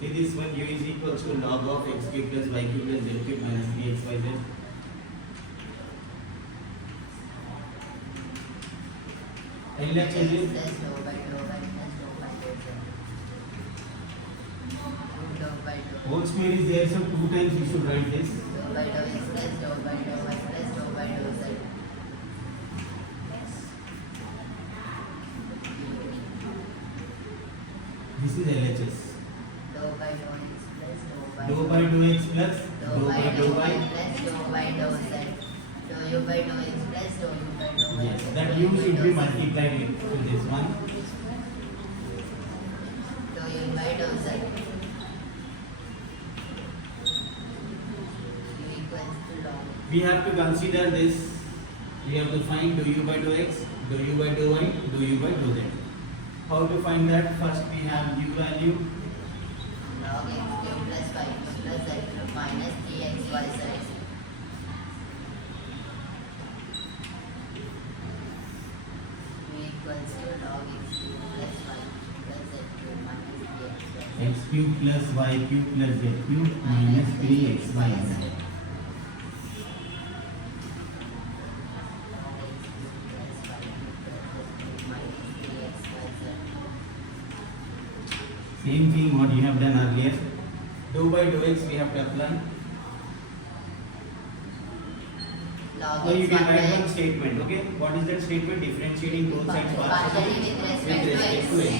See this one, u is equals to log of x cube plus y cube plus z cube minus 3xyz. LHS is whole square is there, so 2 times we should write this. This is LHS. Dou by dou x plus dou by dou y. Yes, that u should be multiplied to this one. We have to consider this. We have to find dou u by dou x, dou u by dou y, dou u by dou z. How to find that? First we have u value. Log x cube plus y cube plus z cube minus 3xyz. Equals to log x cube plus y plus z cube minus 3xyz. X cube plus y cube plus z cube minus 3xyz. Same thing what you have done earlier. Dou by dou x we have to apply. Log Now you x can 1 by write one x. statement. Okay, what is that statement? Differentiating both sides Partially partially with respect to x.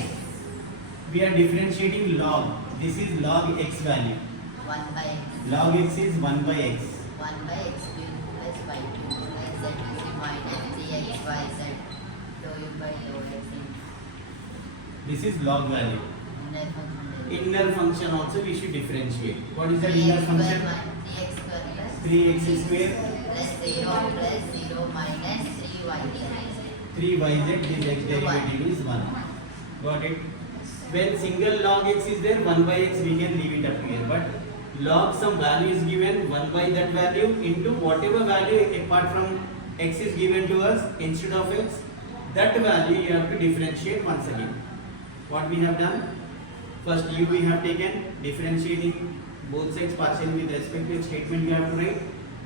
We are differentiating log. This is log x value. 1 by x. Log x is 1 by x. 1 by x cube plus y cube plus z cube minus 3xyz. Dou u by dou x in This is log value. inner function. Inner function also we should differentiate. What is that inner function? 3x square plus 3x square plus 0 minus 3y. 3yz, this x derivative is 1. Got it? When single log x is there, 1 by x we can leave it up here. But log some value is given, 1 by that value into whatever value apart from x is given to us instead of x, that value you have to differentiate once again. What we have done? First u we have taken, differentiating both sides partially with respect to statement we have to write.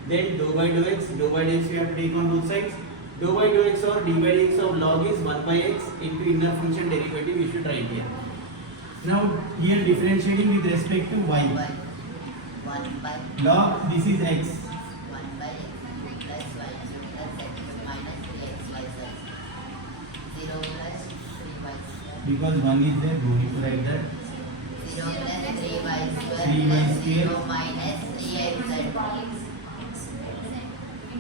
Then dou by dou x we have to take on both sides. Dou by dou x or d by dx of log is 1 by x into inner function derivative we should write here. Now here differentiating with respect to y. 1 by Log this is x. 1 by x plus y cube plus z cube minus 3xyz. 0 plus 3y square. Because 1 is there, don't need to write that. 0 plus 3y square 3y plus square. 0 minus 3xz.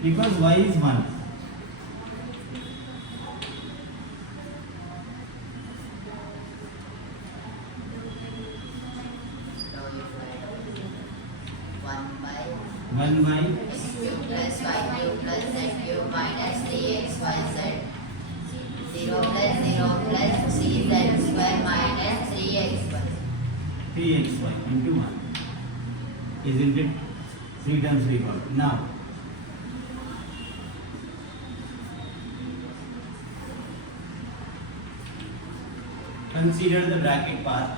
Because y is 1. Dou u by 1 by 1 by x cube plus y cube plus z cube minus 3xyz. 0 plus 3z square minus 3xy. 3xy into 1. Isn't it? 3 terms we got. Now consider the bracket part.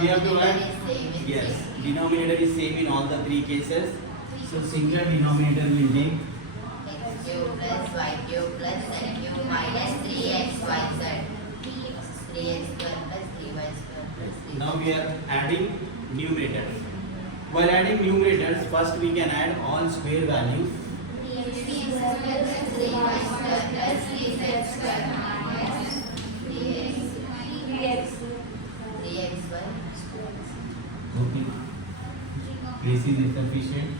We have to Denominator add. is same in Yes, same. denominator is same in all the 3 cases. So single denominator will take. X cube plus y cube plus z cube minus 3xyz. 3x square plus 3y square plus 3. Now we are adding numerators. While adding numerators, first we can add all square values. 3y square plus 3y square plus 3z square minus 3xy. Okay. This is sufficient.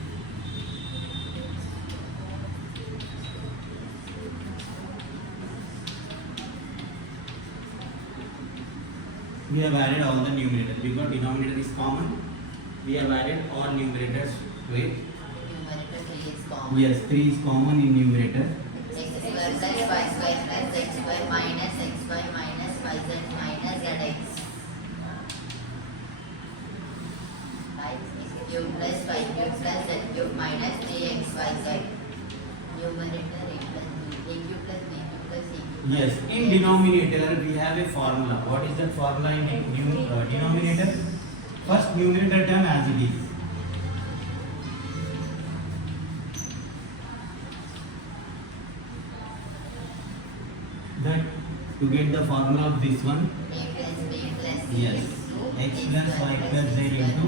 We have added all the numerators because denominator is common. We have added all numerators to it. Numerator 3 is common. Yes, 3 is common in numerator. X square plus y square plus z square minus xy minus yz minus zx. Right? X cube plus y cube plus z cube minus 3xyz. numerator a plus b, aq plus bq plus aq plus Yes, in denominator we have a formula. What is that formula in denominator? First numerator term as it is. That to get the formula of this one, a plus b plus c yes, x plus y plus z into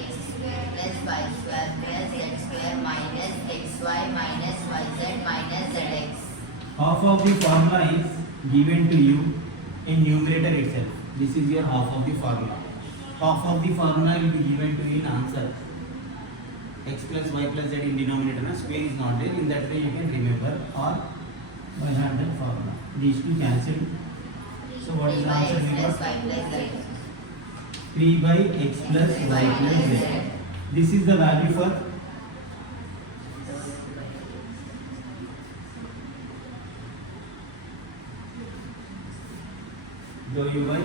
x square plus y square plus z square minus xy minus yz minus zx. half of the formula is given to you in numerator itself. This is your half of the formula. Half of the formula will be given to you in answer. X plus y plus z in denominator, na square is not there. In that way you can remember or by hand that formula. These two cancel. So what is the answer we got? 3 by x plus y plus z. This is the value for dou u by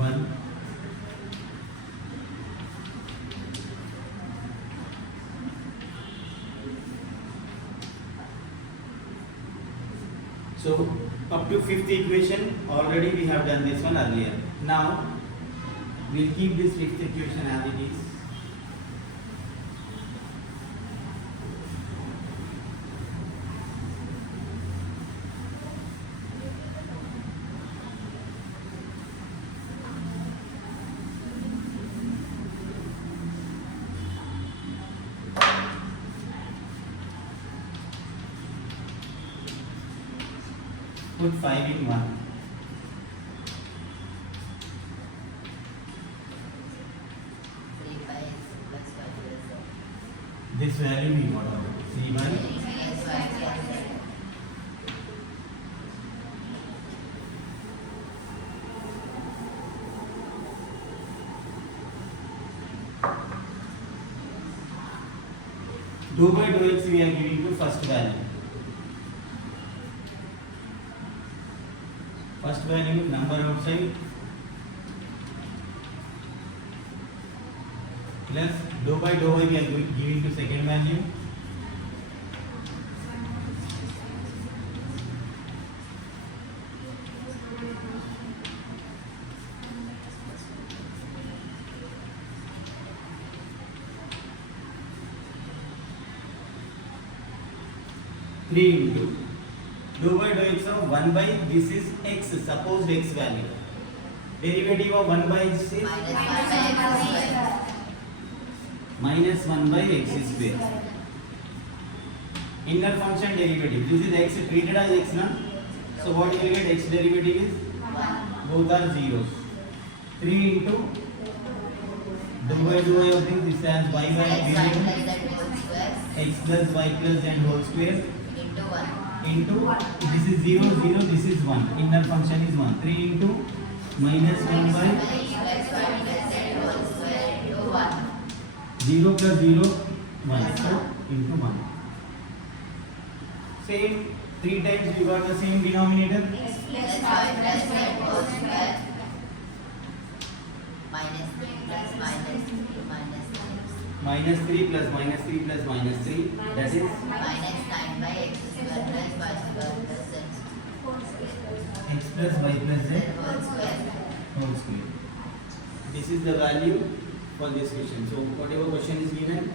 one so up to fifth equation already we have done this one earlier. Now we'll keep this fifth equation as it is. Put 5 in 1. This value we got out. 3 by dou by dou x we are giving to first value. First value number outside plus dou by dou y we are giving to second value three into dou by dou x of 1 by this is x, supposed x value. Derivative of 1 by x is minus 1 by x square. Inner function derivative. This is x treated as x na. So what you will get x derivative is both are zeros. 3 into dou by dou y of this as y by x plus y plus z whole square into this is 0 0 this is 1, inner function is 1, 3 into minus 1 by 0 plus 0 1, so into 1. Same 3 times we got the same denominator minus 3 plus minus 3 plus minus 3 that is minus 9 by x square plus y square plus z x plus y plus z whole square. whole square. This is the value for this question. So whatever question is given,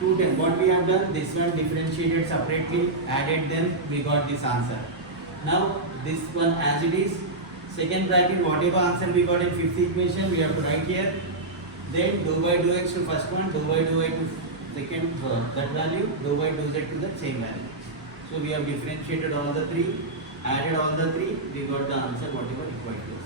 210. What we have done, this one differentiated separately, added them, we got this answer. Now this one as it is, second bracket, whatever answer we got in fifth equation, we have to write here. Then dou by dou x to first one, dou by dou y to second that value, dou by dou z to that same value. So we have differentiated all the three, added all the three, we got the answer whatever required to us.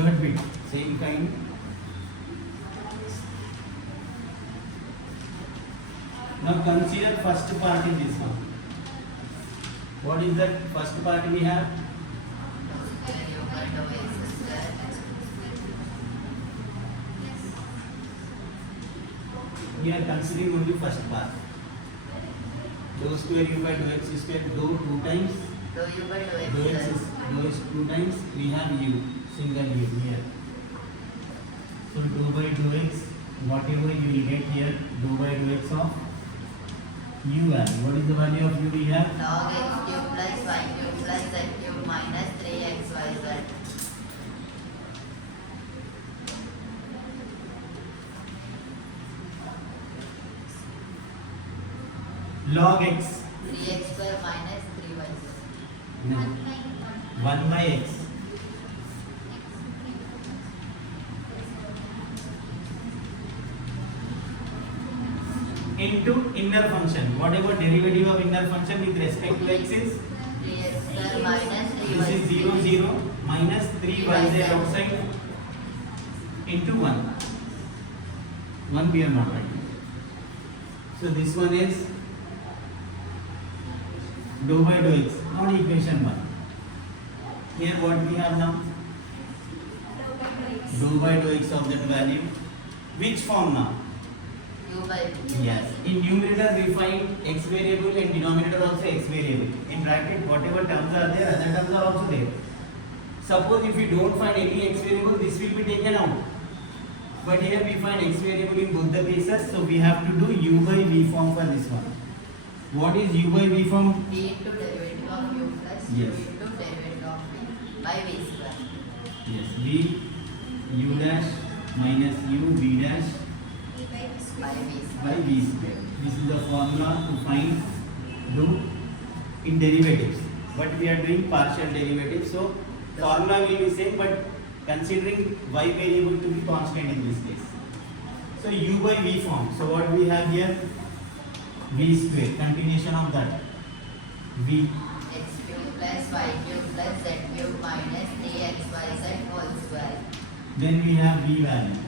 third bit, same kind. Now consider first part in this one. What is that first part we have? We are considering only first part. Dou square u by dou x square, dou 2 times, Dou u by dou dou x x is dou is 2 times, we have u, single u here. So dou by dou x, whatever you will get here, dou by dou x of u value. What is the value of u we have? log x cube plus y cube plus z cube minus 3xyz. Log x, 3x square minus 3y no, 1 by x. Into inner function. Whatever derivative of inner function with respect to x is, 3x square minus 3y. this is 0 0 minus 3yz outside into 1. 1 we are not writing. So this one is dou by dou x, not equation 1. Here what we have now? Dou by dou x of that value. Which form now? u by v. Yes. In numerator we find x variable and denominator also x variable. In bracket whatever terms are there, other terms are also there. Suppose if we don't find any x variable, this will be taken out. But here we find x variable in both the cases, so we have to do u by v form for this one. What is u by v form? v into derivative of u plus Yes. u into derivative of v by v square. Yes, v u dash minus u v dash By v by square. v square. This is the formula to find do in derivatives. But we are doing partial derivatives, so formula will be same, but considering y variable to be constant in this case. So u by v form. So what we have here? V square. Continuation of that. V. X cube plus y cube plus z cube minus 3xyz whole square. Then we have v value.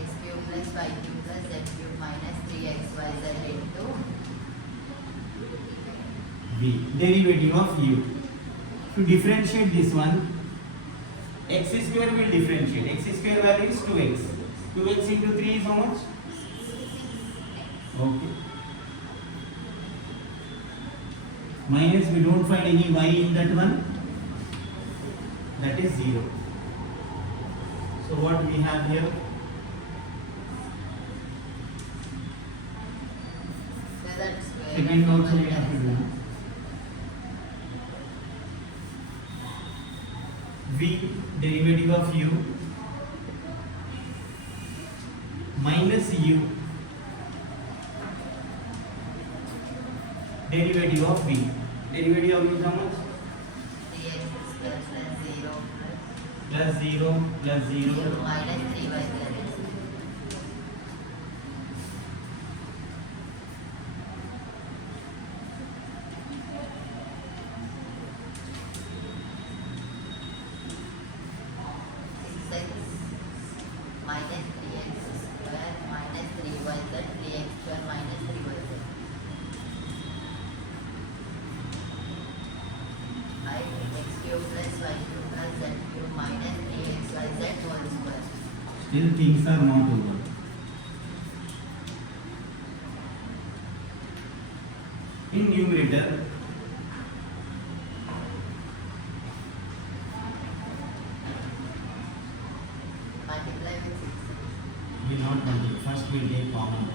X cube plus y cube plus z cube minus 3xyz into V. Derivative of u. To differentiate this one, x square will differentiate. X square value is 2x. 2x into 3 is how much? Okay. Minus, we don't find any y in that one. That is 0. So what we have here? so that square. Second also we have to do. V derivative of u minus u derivative of v. Derivative of u is how much? 3x square plus 0 Plus 0 plus 0. plus minus 3y. Minus 3x square minus 3yz 3x square minus 3yz. I x cube plus y cube plus z cube minus 3xyz whole square. Still things are not over. In numerator, Multiply with 6. we not multiply. First we take common.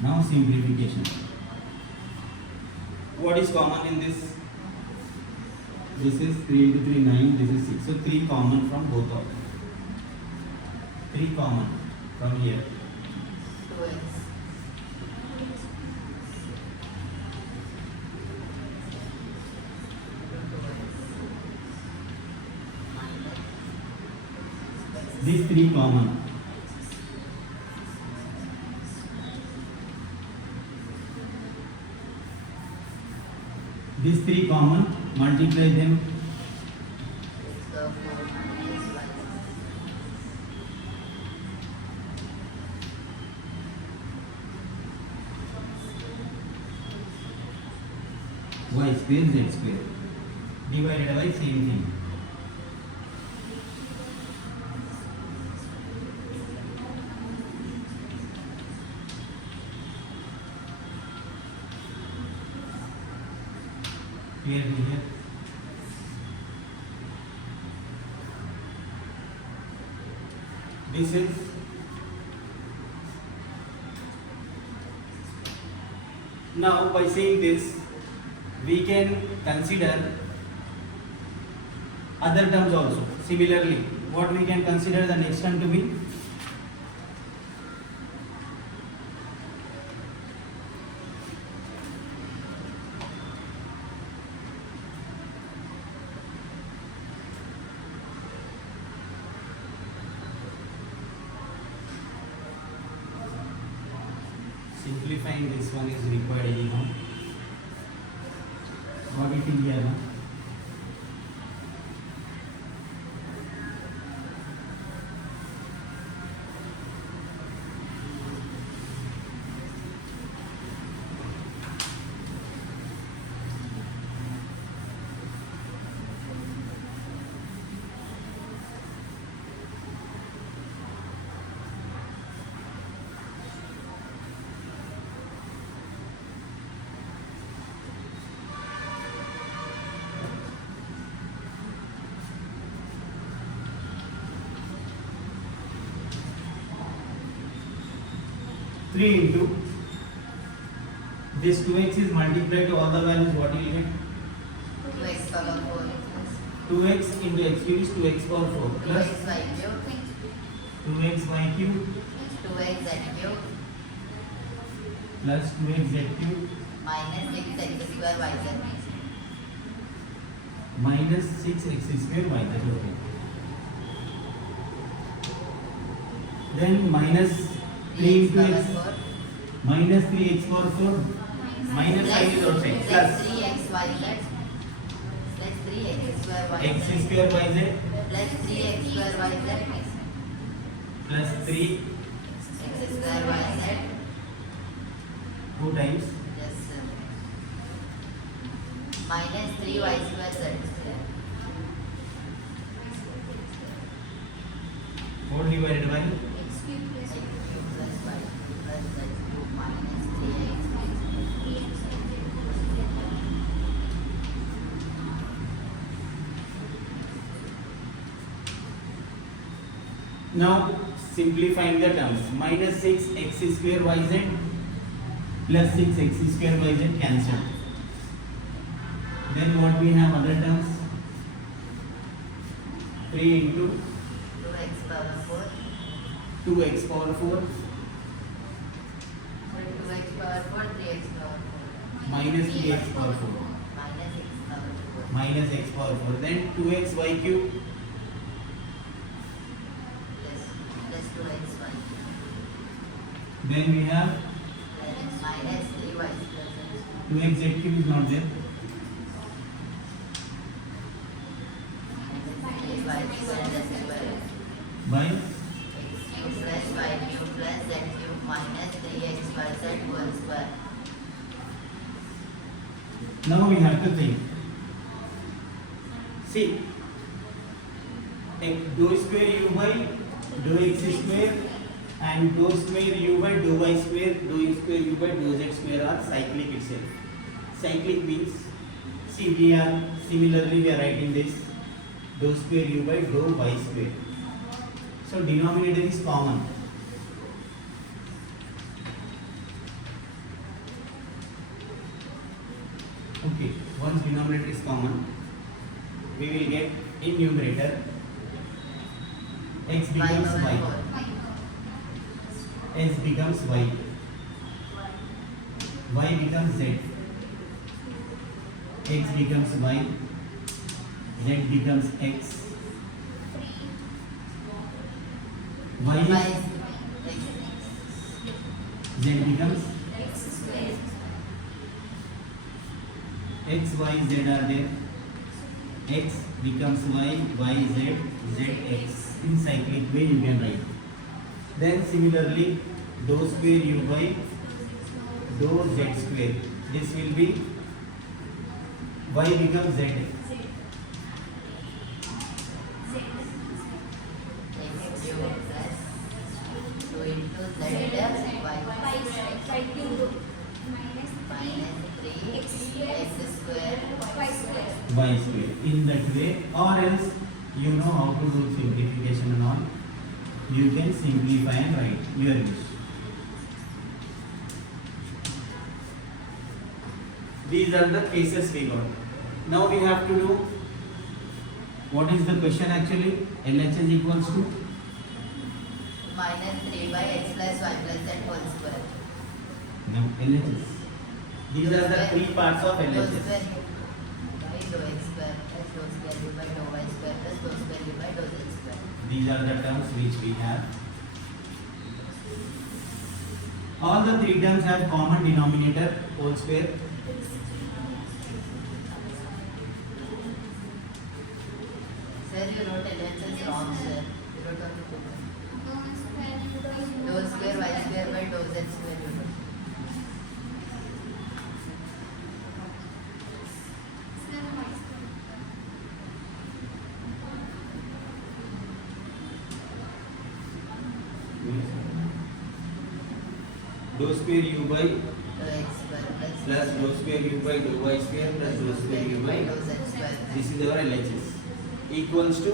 Now simplification. What is common in this? This is 3 into 3, 9, this is 6. So 3 common from both of them. 3 common from here. 2x These three common. These three common, multiply them. So 4 minus Y square Z square divided by same thing. Here. This is now by saying this we can consider other terms also. Similarly, what we can consider the next term to be? Simplifying this one is required anyhow. Got it in here, no? Three into this 2x is multiplied to all the values. What you will get? 2x power 4 2x into x cube is 2x power 4 plus 2x y cube 2x y cube 2x z cube plus 2x z cube minus 6x square y z minus 6x square y z. Okay. Then minus 3 into x minus 3x power 4 minus sign is outside plus 3x y z plus 3x square y x z square y z plus 3x square y z plus 3 x square y z 2 times plus minus 3y square z square 4 divided by x cube plus y plus z cube minus 3x now simplifying the terms minus 6x square yz plus 6x square yz cancelled. Then what we have other terms 3 into 2x power 4 2x power 4 2x power 4 3x power 4 minus 3x power 4 minus x power 4 minus x power 4 then 2x y cube plus 2xy then we have minus 3y square z 2x z cube is not there 3y square z square by x cube plus y cube plus z cube minus 3xy z whole square now we have to think see dou square u by dou x square and dou square u by dou y square dou square u by dou z square are cyclic itself. Cyclic means see we are similarly we are writing this dou square u by dou y square. So denominator is common. Okay, once denominator is common, we will get in numerator x becomes y, s becomes y, y becomes z, x becomes y, z becomes x, y y is z becomes x square. x y z are there, x becomes y, y z, z x. In cyclic way you can write. Then similarly dou square u by dou z square, this will be y becomes z, X cube plus 2 into z y minus 3 x square y square. In that way, or else you know how to do simplification and all, you can simplify and write your wish. These are the cases we got. Now we have to do, what is the question actually? LHS equals to minus 3 by x plus y plus z whole square. now LHS. These are the three parts of Dou LHS. square by dou x square plus dou square u by dou y square plus dou square u by dou z square. These are the terms which we have. All the three terms have common denominator whole square. Sir, you wrote LHS wrong, sir. You wrote only 2 terms. Dou square y square by dou z square you wrote. Dou square u by Dou x square plus dou square u by dou y square plus dou square u by. dou z square. This is our LHS. Equals to,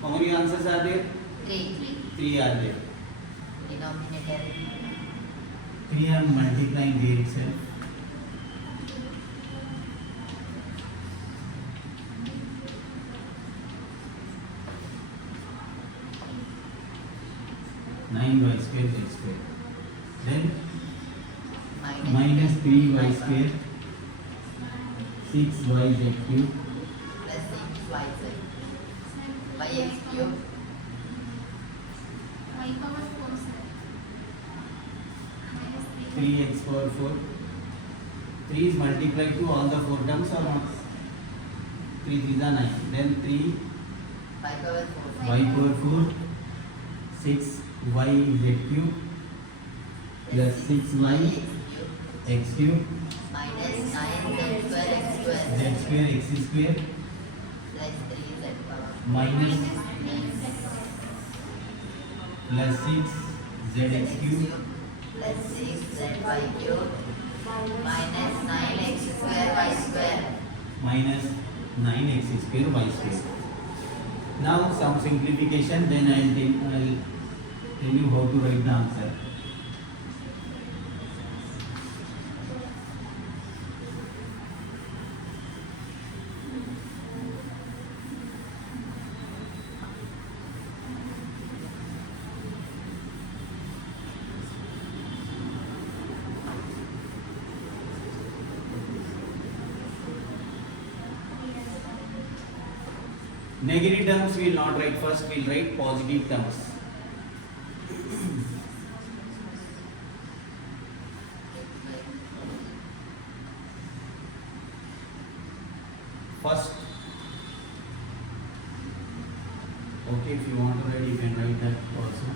how many answers are there? 3. 3 are there. Denominator 3 are multiplying there itself. Nine y square z square. Then minus 3y square, 6yz cube, plus 6yz by x cube 3x power 4. 3 is multiplied to all the 4 terms or not? 3 3 is 9. Then 3 5 power 4 y power 4, 6yz cube plus 6y x cube minus 9z square x square z square x square plus 3z power minus plus 6 zx cube plus 6zy cube minus 9x square y square. minus 9x square y square. Now some simplification, then I'll tell you how to write the answer. Negative terms we will not write first, we will write positive terms. First, okay, if you want to write, you can write that also.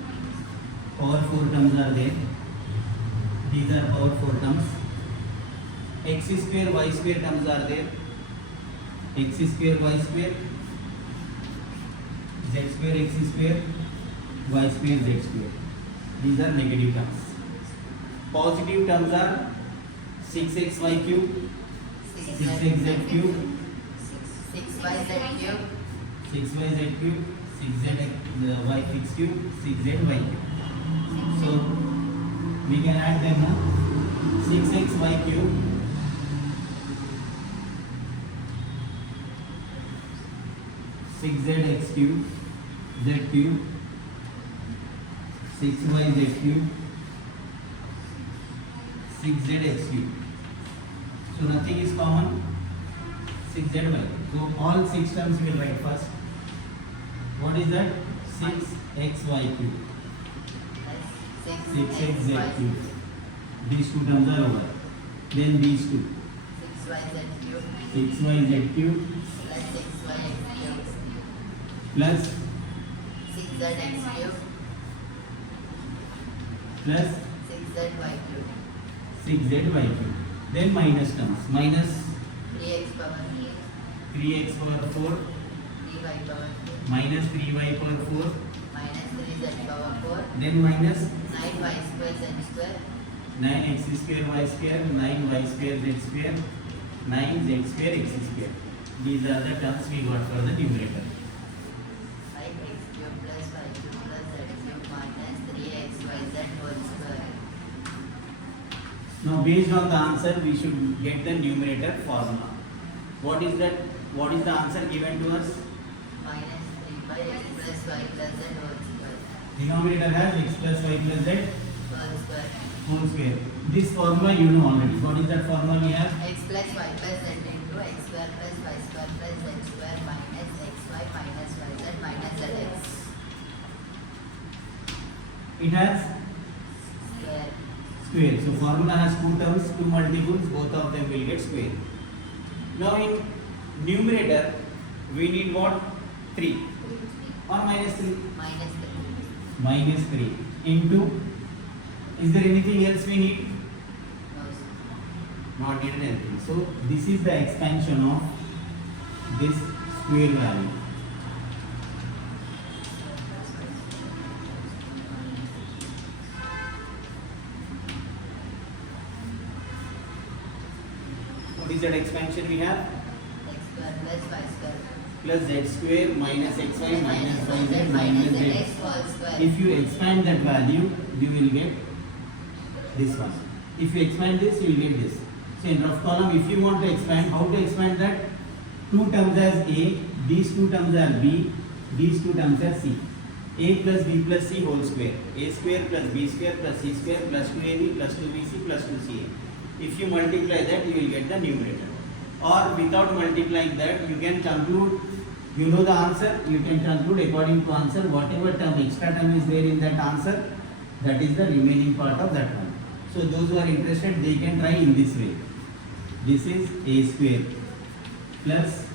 Power 4 terms are there. These are power 4 terms. X square, y square terms are there. X square, y square, z square, x square, y square, z square. These are negative terms. Positive terms are 6xy cube, 6xz cube, 6yz cube 6yz cube, 6zy fixed cube, 6zy cube. So we can add them now. 6xy cube, 6zx cube, z cube, 6yz cube, 6zx cube. So nothing is common. 6zy. So all 6 terms we will write first. What is that? 6xy cube plus 6xz 6xy cube. These two terms are over. Then these two 6yz cube 6yz cube plus 6yx cube plus 6zx cube plus 6zy cube 6zy cube. Then minus terms. Minus 3x power 3x power 4 3y power 4 minus 3y power 4. minus 3z power 4 Then minus 9y square z square 9x square y square 9y square z square 9z square x square. These are the terms we got for the numerator. 5x cube plus y cube plus z cube minus 3xyz whole square. Now based on the answer we should get the numerator formula. What is that? What is the answer given to us? Minus 3x plus y plus z whole square. Denominator has x plus y plus z Whole square. whole square. This formula you know already. What is that formula we have? X plus y plus z into x square plus y square plus z square minus xy minus yz minus zx. It has Square. square. So formula has two terms, two multiples, both of them will get square. Now in numerator we need what? 3 or minus 3? Minus 3. Minus 3 into, is there anything else we need? No. Not needed anything. So this is the expansion of this square value. What is that expansion we have? X square plus y square Plus z square minus xy minus yz minus minus zx z. whole square. If you expand that value, you will get this one. If you expand this, you will get this. So in rough column, if you want to expand, how to expand that? Two terms as A, these two terms are B, these two terms are C. A plus B plus C whole square. A square plus B square plus C square plus 2AB plus 2BC plus 2CA. If you multiply that, you will get the numerator. Or without multiplying that, you can conclude, you know the answer, you can conclude according to answer, whatever term, extra term is there in that answer, that is the remaining part of that one. So those who are interested, they can try in this way. This is A square plus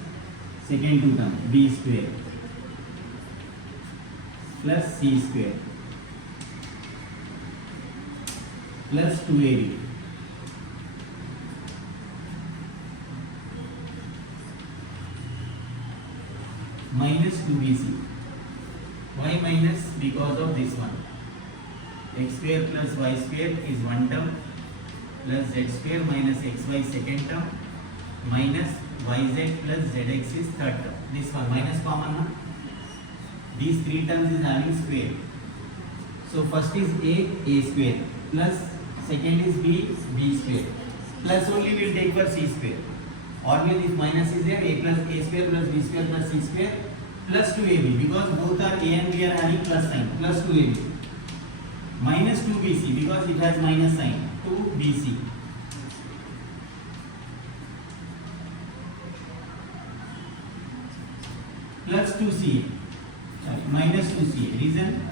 second two term B square plus C square plus 2AB minus 2BC. Why minus? Because of this one. X square plus y square is one term plus z square minus xy second term minus yz plus zx is third term. This one minus common now. These three terms is having square. So first is A square plus second is B square plus only we will take for C square. Always if minus is there, A square plus B square plus C square plus 2AB, because both are A and B are having plus sign, plus 2AB. Minus 2BC because it has minus sign, 2BC. Plus 2CA, sorry, minus 2CA. Reason?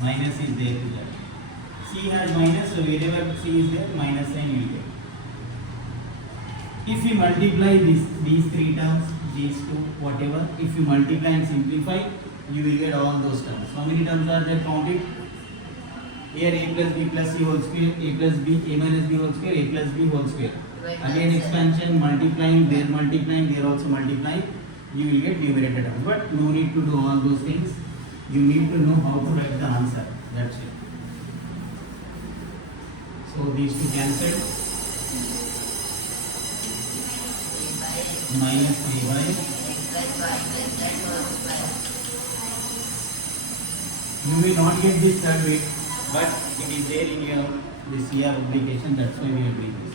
Minus is there to that. C has minus, so wherever C is there, minus sign you will get. If we multiply these three terms, these two, whatever, if you multiply and simplify, you will get all those terms. How many terms are there counted? Here A plus B plus C whole square, A plus B, A minus B whole square, A plus B whole square. Again expansion, multiplying, there also multiplying, you will get numerator terms. But no need to do all those things. You need to know how to write the answer. That's it. So these two cancelled. Minus 3 by X plus y plus z whole square. you may not get this third way, but it is there in your this year obligation. That's why we are doing this.